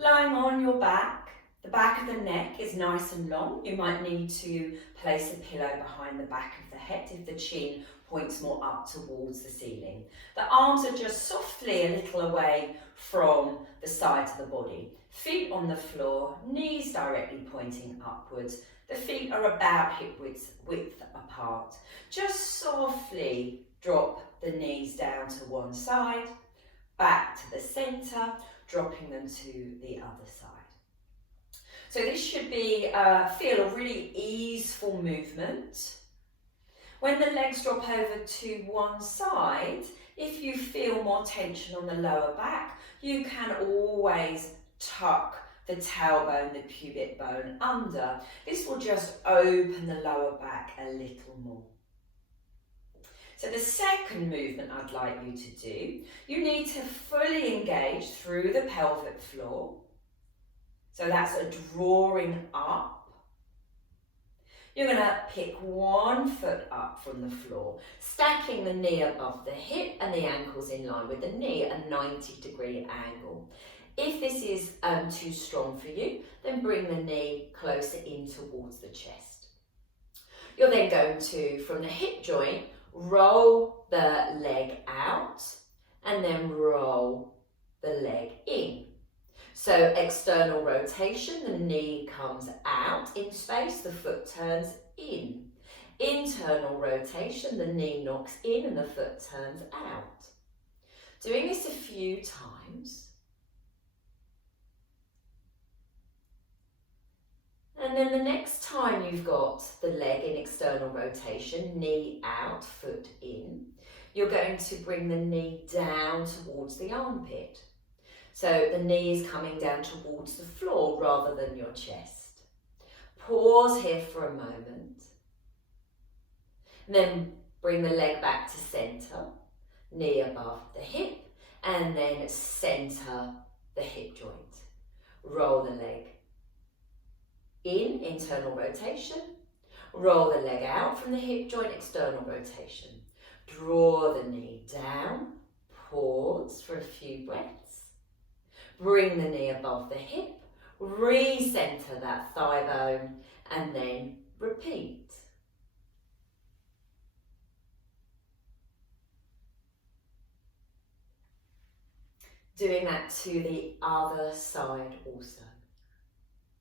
Lying on your back, the back of the neck is nice and long. You might need to place a pillow behind the back of the head if the chin points more up towards the ceiling. The arms are just softly a little away from the sides of the body. Feet on the floor, knees directly pointing upwards. The feet are about hip width apart. Just softly drop the knees down to one side, back to the centre, dropping them to the other side. So this should be feel a really easeful movement. When the legs drop over to one side, if you feel more tension on the lower back, you can always tuck the tailbone, the pubic bone under. This will just open the lower back a little more. So the second movement I'd like you to do, you need to fully engage through the pelvic floor. So that's a drawing up. You're going to pick one foot up from the floor, stacking the knee above the hip and the ankles in line with the knee at a 90-degree angle. If this is too strong for you, then bring the knee closer in towards the chest. You're then going to, from the hip joint, roll the leg out and then roll the leg in. So external rotation, the knee comes out in space, the foot turns in. Internal rotation, the knee knocks in and the foot turns out. Doing this a few times. And then the next time you've got the leg in external rotation, knee out, foot in, you're going to bring the knee down towards the armpit. So the knee is coming down towards the floor rather than your chest. Pause here for a moment. And then bring the leg back to centre, knee above the hip, and then centre the hip joint. Roll the leg in, internal rotation. Roll the leg out from the hip joint, external rotation. Draw the knee down, pause for a few breaths. Bring the knee above the hip, re-centre that thigh bone, and then repeat. Doing that to the other side also.